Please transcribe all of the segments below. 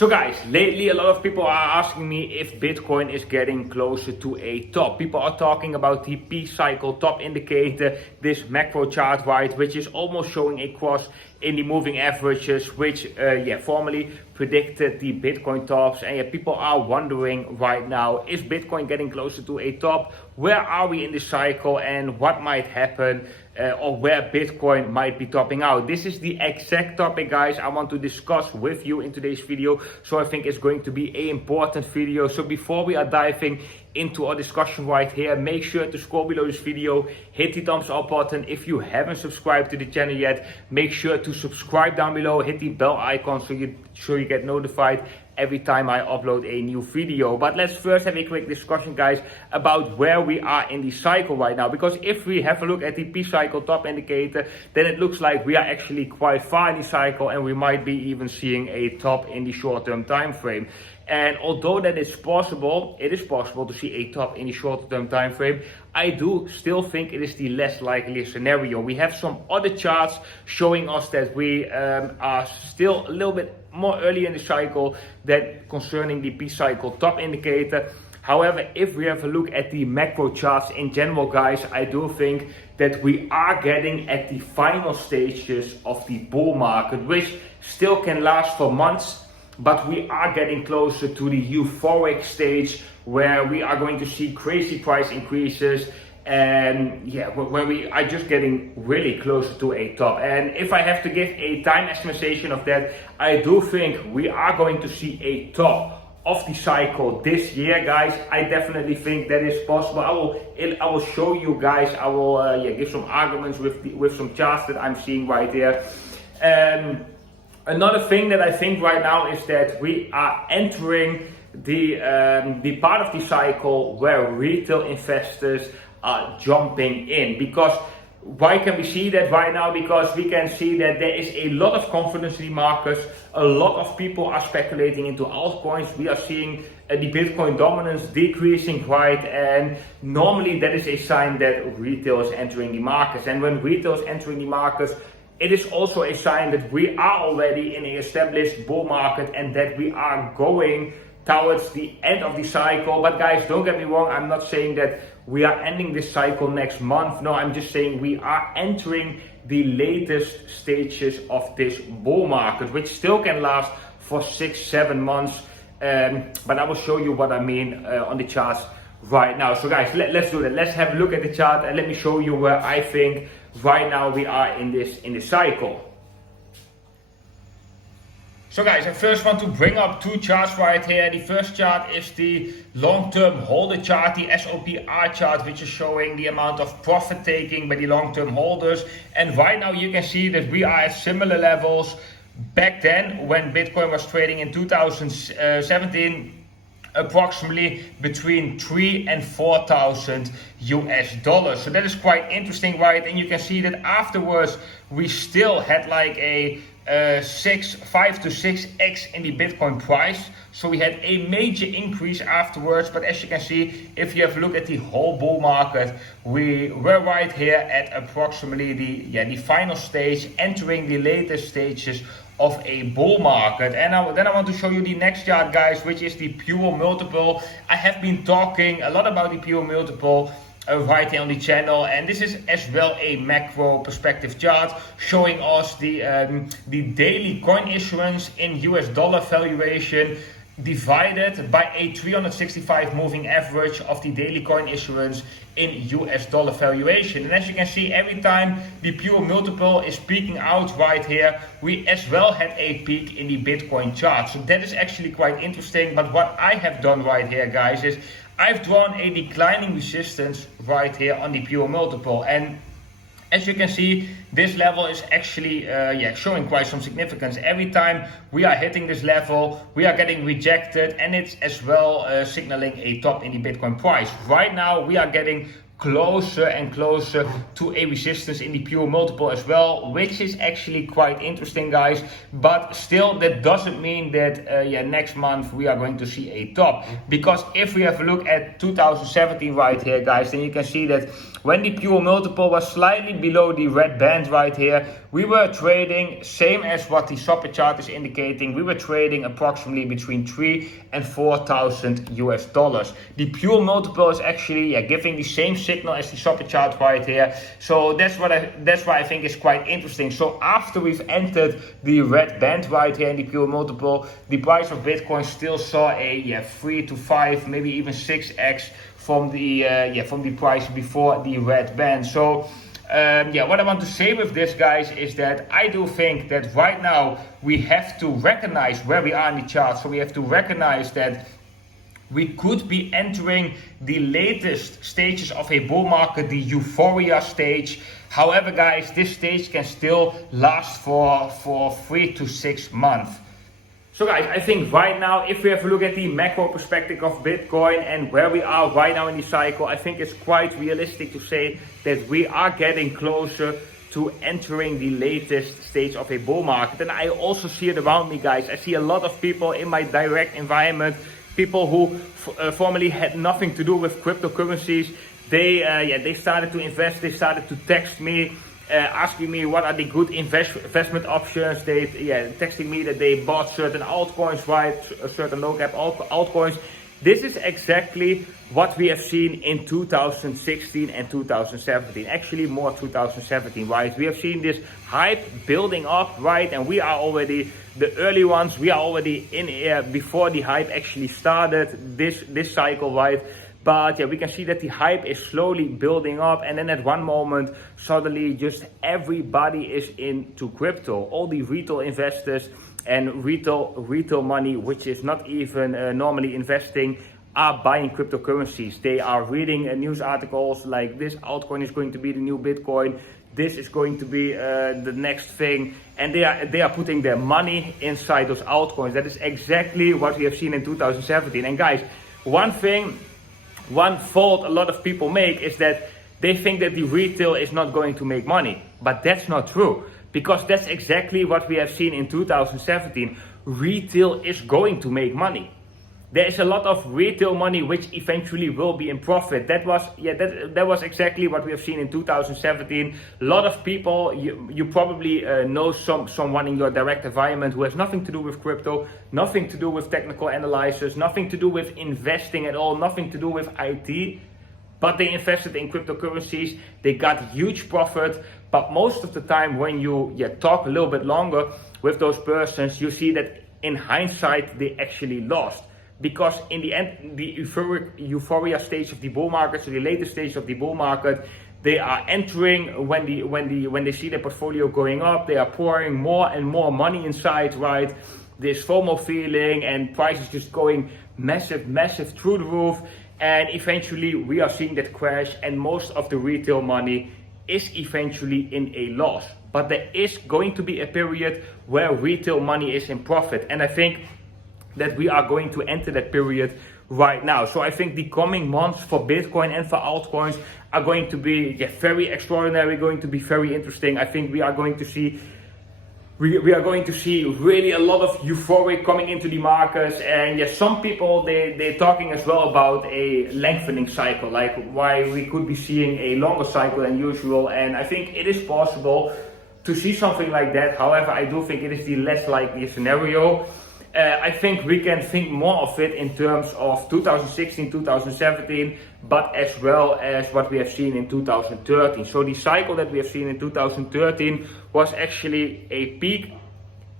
So guys, lately a lot of people are asking me if Bitcoin is getting closer to a top. People are talking about the P-cycle top indicator, this macro chart, right, which is almost showing a cross in the moving averages, which formally predicted the Bitcoin tops. And people are wondering right now, is Bitcoin getting closer to a top? Where are we in the cycle and what might happen? Or where Bitcoin might be topping out. This is the exact topic, guys, I want to discuss with you in today's video. So I think it's going to be an important video. So before we are diving into our discussion right here, make sure to scroll below this video, hit the thumbs up button. If you haven't subscribed to the channel yet, make sure to subscribe down below, hit the bell icon so you get notified every time I upload a new video. But let's first have a quick discussion, guys, about where we are in the cycle right now. Because if we have a look at the P-cycle top indicator, then it looks like we are actually quite far in the cycle and we might be even seeing a top in the short-term time frame. And although that is possible, it is possible to see a top in the short-term time frame, I do still think it is the less likely scenario. We have some other charts showing us that we are still a little bit more early in the cycle than concerning the P-cycle top indicator. However, if we have a look at the macro charts in general, guys, I do think that we are getting at the final stages of the bull market, which still can last for months. But we are getting closer to the euphoric stage where we are going to see crazy price increases, and where we are just getting really close to a top. And if I have to give a time estimation of that, I do think we are going to see a top of the cycle this year, guys. I definitely think that is possible. I will show you guys. I will give some arguments with some charts that I'm seeing right there. Another thing that I think right now is that we are entering the part of the cycle where retail investors are jumping in. Because why can we see that right now? Because we can see that there is a lot of confidence in the markets. A lot of people are speculating into altcoins. We are seeing the Bitcoin dominance decreasing, right? And normally that is a sign that retail is entering the markets. And when retail is entering the markets, it is also a sign that we are already in an established bull market and that we are going towards the end of the cycle. But guys, don't get me wrong, I'm not saying that we are ending this cycle next month. No, I'm just saying we are entering the latest stages of this bull market, which still can last for 6-7 months. But I will show you what I mean on the charts right now. So guys, let's do that. Let's have a look at the chart and let me show you where I think right now we are in this cycle. So guys, I first want to bring up two charts right here. The first chart is the long-term holder chart, the SOPR chart, which is showing the amount of profit taking by the long-term holders. And right now you can see that we are at similar levels back then when Bitcoin was trading in 2017. Approximately between 3,000 and 4,000 US dollars. So that is quite interesting, right? And you can see that afterwards we still had like a 5 to 6x in the Bitcoin price. So we had a major increase afterwards. But as you can see, if you have a look at the whole bull market, we were right here at approximately the final stage, entering the latest stages of a bull market. And then I want to show you the next chart, guys, which is the pure multiple. I have been talking a lot about the pure multiple right here on the channel, and this is as well a macro perspective chart showing us the daily coin issuance in US dollar valuation divided by a 365 moving average of the daily coin issuance in US dollar valuation. And as you can see, every time the pure multiple is peaking out right here, we as well had a peak in the Bitcoin chart. So that is actually quite interesting. But what I have done right here, guys, is I've drawn a declining resistance right here on the pure multiple. And as you can see, this level is actually showing quite some significance. Every time we are hitting this level, we are getting rejected, and it's as well signaling a top in the Bitcoin price. Right now, we are getting closer and closer to a resistance in the pure multiple as well, which is actually quite interesting, guys. But still, that doesn't mean that next month we are going to see a top, because if we have a look at 2017 right here, guys, then you can see that when the pure multiple was slightly below the red band right here, we were trading, same as what the Supper chart is indicating, we were trading approximately between 3 and 4,000 US dollars. The pure multiple is actually giving the same signal as the Supper chart right here. So that's why I think is quite interesting. So after we've entered the red band right here in the pure multiple, the price of Bitcoin still saw a 3 to 5, maybe even 6x from the price before the red band. So what I want to say with this, guys, is that I do think that right now we have to recognize where we are in the chart. So we have to recognize that we could be entering the latest stages of a bull market, the euphoria stage. However, guys, this stage can still last for 3 to 6 months. So guys, I think right now, if we have a look at the macro perspective of Bitcoin and where we are right now in the cycle, I think it's quite realistic to say that we are getting closer to entering the latest stage of a bull market. And I also see it around me, guys. I see a lot of people in my direct environment, people who formerly had nothing to do with cryptocurrencies. They started to invest, they started to text me, asking me what are the good investment options. They texting me that they bought certain altcoins, right, certain low cap altcoins. This is exactly what we have seen in 2016 and 2017, actually more 2017, right? We have seen this hype building up, right? And we are already the early ones. We are already in before the hype actually started this cycle, right? But we can see that the hype is slowly building up, and then at one moment, suddenly just everybody is into crypto. All the retail investors and retail money, which is not even normally investing, are buying cryptocurrencies. They are reading news articles like this altcoin is going to be the new Bitcoin. This is going to be the next thing, and they are putting their money inside those altcoins. That is exactly what we have seen in 2017. And guys, one fault a lot of people make is that they think that the retail is not going to make money. But that's not true, because that's exactly what we have seen in 2017. Retail is going to make money. There is a lot of retail money which eventually will be in profit. That was exactly what we have seen in 2017. A lot of people, you probably know someone in your direct environment who has nothing to do with crypto, nothing to do with technical analysis, nothing to do with investing at all, nothing to do with IT, but they invested in cryptocurrencies. They got huge profit. But most of the time when you talk a little bit longer with those persons, you see that in hindsight they actually lost. Because in the end, the euphoria stage of the bull market, so the latest stage of the bull market, they are entering when they see their portfolio going up. They are pouring more and more money inside, right? This FOMO feeling, and prices just going massive through the roof. And eventually we are seeing that crash, and most of the retail money is eventually in a loss. But there is going to be a period where retail money is in profit, and I think that we are going to enter that period right now. So I think the coming months for Bitcoin and for altcoins are going to be very extraordinary, going to be very interesting. I think we are going to see really a lot of euphoria coming into the markets. And some people, they're talking as well about a lengthening cycle, like why we could be seeing a longer cycle than usual. And I think it is possible to see something like that. However, I do think it is the less likely scenario. I think we can think more of it in terms of 2016, 2017, but as well as what we have seen in 2013. So the cycle that we have seen in 2013 was actually a peak.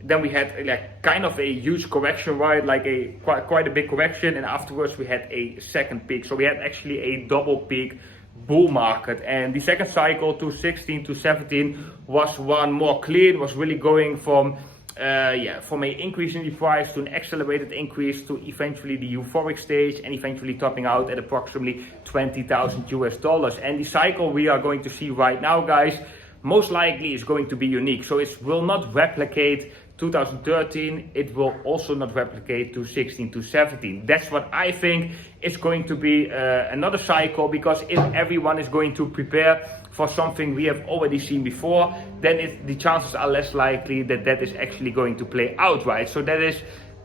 Then we had kind of a huge correction, right? Like quite a big correction, and afterwards we had a second peak. So we had actually a double peak bull market. And the second cycle, 2016 to 17, was one more clean, was really going from an increase in the price to an accelerated increase to eventually the euphoric stage, and eventually topping out at approximately 20,000 US dollars. And the cycle we are going to see right now, guys, most likely is going to be unique. So it will not replicate 2013, it will also not replicate 2016 to 17. That's what I think is going to be another cycle, because if everyone is going to prepare for something we have already seen before, then the chances are less likely that that is actually going to play out, right? So that is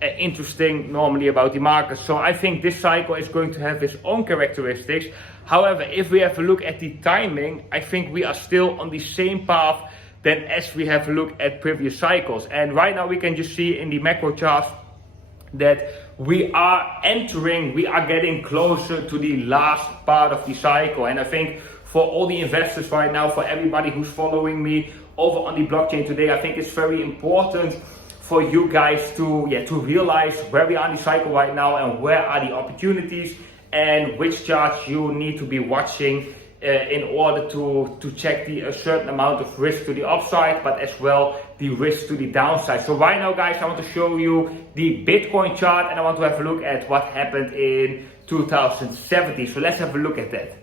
interesting normally about the market. So I think this cycle is going to have its own characteristics. However, if we have a look at the timing, I think we are still on the same path than as we have a look at previous cycles. And right now we can just see in the macro charts that we are getting closer to the last part of the cycle. And I think for all the investors right now, for everybody who's following me over on the blockchain today, I think it's very important for you guys to realize where we are in the cycle right now and where are the opportunities and which charts you need to be watching in order to check a certain amount of risk to the upside, but as well the risk to the downside. So right now, guys, I want to show you the Bitcoin chart and I want to have a look at what happened in 2017. So let's have a look at that.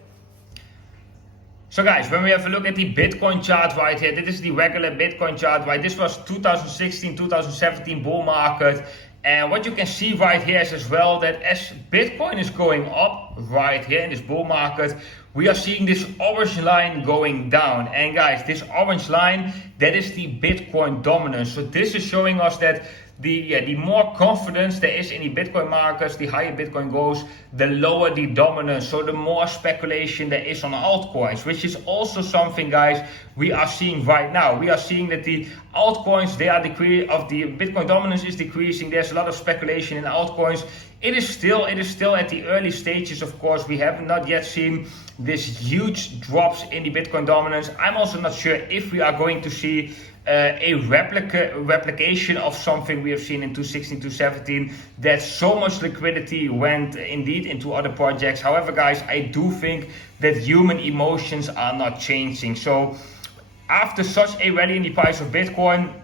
So guys, when we have a look at the Bitcoin chart right here, this is the regular Bitcoin chart, right? This was 2016, 2017 bull market. And what you can see right here is as well that as Bitcoin is going up right here in this bull market, we are seeing this orange line going down. And guys, this orange line, that is the Bitcoin dominance. So this is showing us that the more confidence there is in the Bitcoin markets, the higher Bitcoin goes, the lower the dominance. So the more speculation there is on altcoins, which is also something, guys, we are seeing right now. We are seeing that the altcoins, they are of the Bitcoin dominance is decreasing. There's a lot of speculation in altcoins. It is still at the early stages, of course. We have not yet seen this huge drops in the Bitcoin dominance. I'm also not sure if we are going to see a replication of something we have seen in 2016, 2017, that so much liquidity went indeed into other projects. However, guys, I do think that human emotions are not changing. So after such a rally in the price of Bitcoin,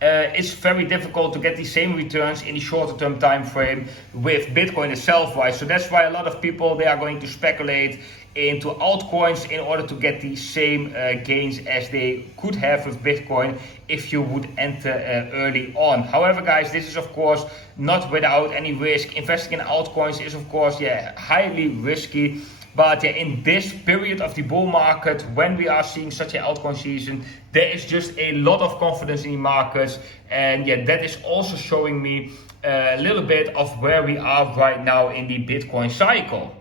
it's very difficult to get the same returns in the shorter term time frame with Bitcoin itself, right? So that's why a lot of people, they are going to speculate into altcoins in order to get the same gains as they could have with Bitcoin if you would enter early on. However, guys, this is of course not without any risk. Investing in altcoins is of course highly risky. But in this period of the bull market, when we are seeing such an altcoin season, there is just a lot of confidence in the markets. And that is also showing me a little bit of where we are right now in the Bitcoin cycle.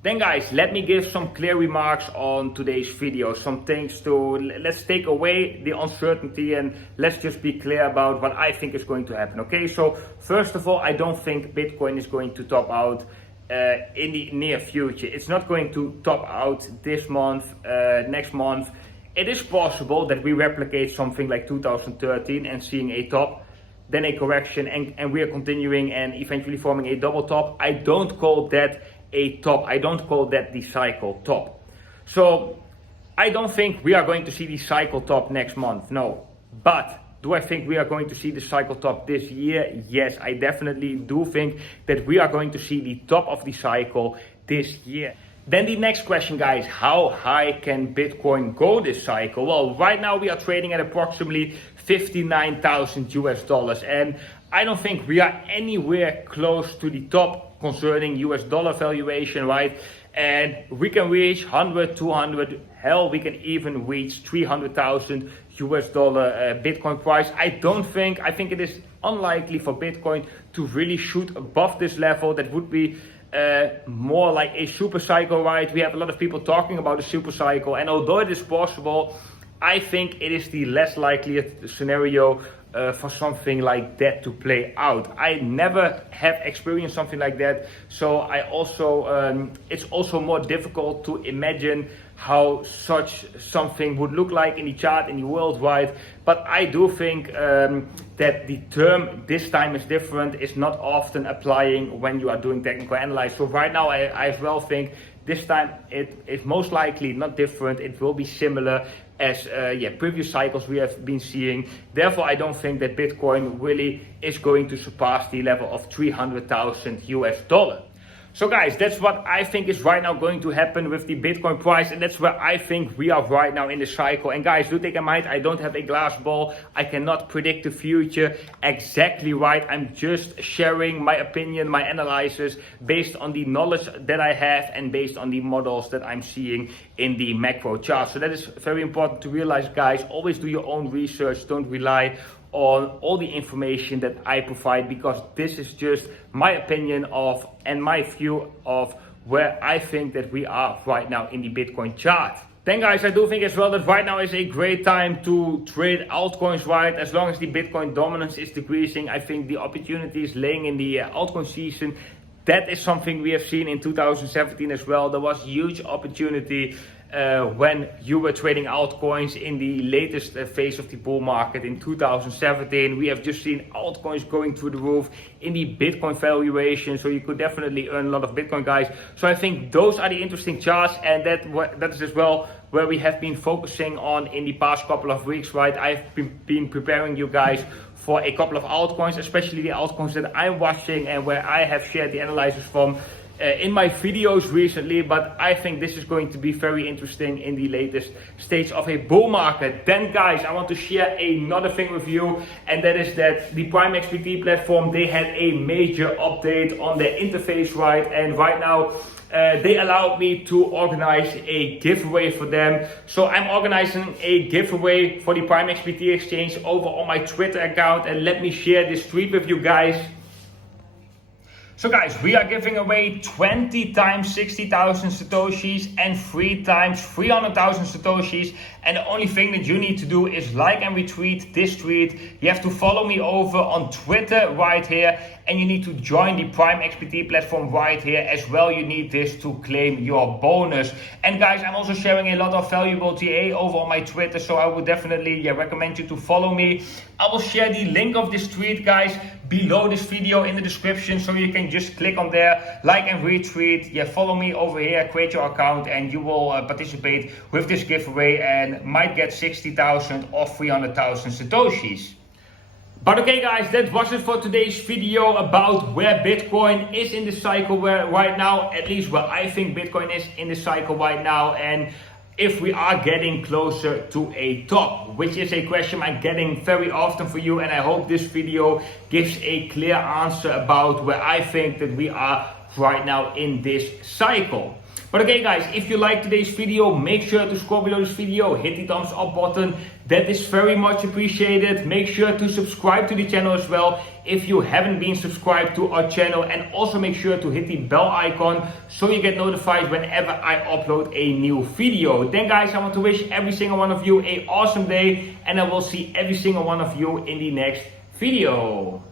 Then guys, let me give some clear remarks on today's video. Some things let's take away the uncertainty and let's just be clear about what I think is going to happen. Okay, so first of all, I don't think Bitcoin is going to top out in the near future. It's not going to top out this month, next month. It is possible that we replicate something like 2013 and seeing a top, then a correction, and we are continuing and eventually forming a double top. I don't call that a top. I don't call that the cycle top. So I don't think we are going to see the cycle top next month, no. But do I think we are going to see the cycle top this year? Yes, I definitely do think that we are going to see the top of the cycle this year. Then the next question, guys, how high can Bitcoin go this cycle? Well, right now we are trading at approximately $59,000 and I don't think we are anywhere close to the top concerning US dollar valuation, right? And we can reach 100, 200, hell, we can even reach 300,000 US dollar Bitcoin price. I think it is unlikely for Bitcoin to really shoot above this level. That would be more like a super cycle, right? We have a lot of people talking about a super cycle, and although it is possible, I think it is the less likely scenario for something like that to play out. I never have experienced something like that, so it's also more difficult to imagine how such something would look like in the chart, in the worldwide. But I do think that the term "this time is different" is not often applying when you are doing technical analysis. So right now I as well think this time it is most likely not different. It will be similar as previous cycles we have been seeing. Therefore, I don't think that Bitcoin really is going to surpass the level of 300,000 US dollar. So guys, that's what I think is right now going to happen with the Bitcoin price, and that's where I think we are right now in the cycle. And guys, do take in mind, I don't have a glass ball. I cannot predict the future exactly right. I'm just sharing my opinion, my analysis based on the knowledge that I have and based on the models that I'm seeing in the macro chart. So that is very important to realize, guys. Always do your own research. Don't rely on all the information that I provide, because this is just my opinion of and my view of where I think that we are right now in the Bitcoin chart. Then guys, I do think as well that right now is a great time to trade altcoins, right? As long as the Bitcoin dominance is decreasing, I think the opportunities laying in the altcoin season, that is something we have seen in 2017 as well. There was huge opportunity when you were trading altcoins in the latest phase of the bull market in 2017. We have just seen altcoins going through the roof in the Bitcoin valuation, so you could definitely earn a lot of Bitcoin, guys. So I think those are the interesting charts, and that is as well where we have been focusing on in the past couple of weeks, right? I've been preparing you guys for a couple of altcoins, especially the altcoins that I'm watching and where I have shared the analysis from in my videos recently. But I think this is going to be very interesting in the latest stage of a bull market. Then guys, I want to share another thing with you, and that is that the Prime XPT platform, they had a major update on their interface, right? And right now they allowed me to organize a giveaway for them. So I'm organizing a giveaway for the Prime XPT exchange over on my Twitter account, and let me share this tweet with you guys. So guys, we are giving away 20 times 60,000 Satoshis and 3 times 300,000 Satoshis. And the only thing that you need to do is like and retweet this tweet. You have to follow me over on Twitter right here. And you need to join the Prime XPT platform right here as well. You need this to claim your bonus. And guys, I'm also sharing a lot of valuable TA over on my Twitter, so I would definitely recommend you to follow me. I will share the link of this tweet, guys, below this video in the description, so you can just click on there, like and retweet. Follow me over here, create your account, and you will participate with this giveaway and might get 60,000 or 300,000 Satoshis. But okay guys, that was it for today's video about where Bitcoin is in the cycle right now, at least where I think Bitcoin is in the cycle right now, and if we are getting closer to a top, which is a question I'm getting very often for you, and I hope this video gives a clear answer about where I think that we are right now in this cycle. But okay guys, if you like today's video, make sure to scroll below this video, hit the thumbs up button. That is very much appreciated. Make sure to subscribe to the channel as well if you haven't been subscribed to our channel, and also make sure to hit the bell icon so you get notified whenever I upload a new video. Then guys, I want to wish every single one of you an awesome day, and I will see every single one of you in the next video.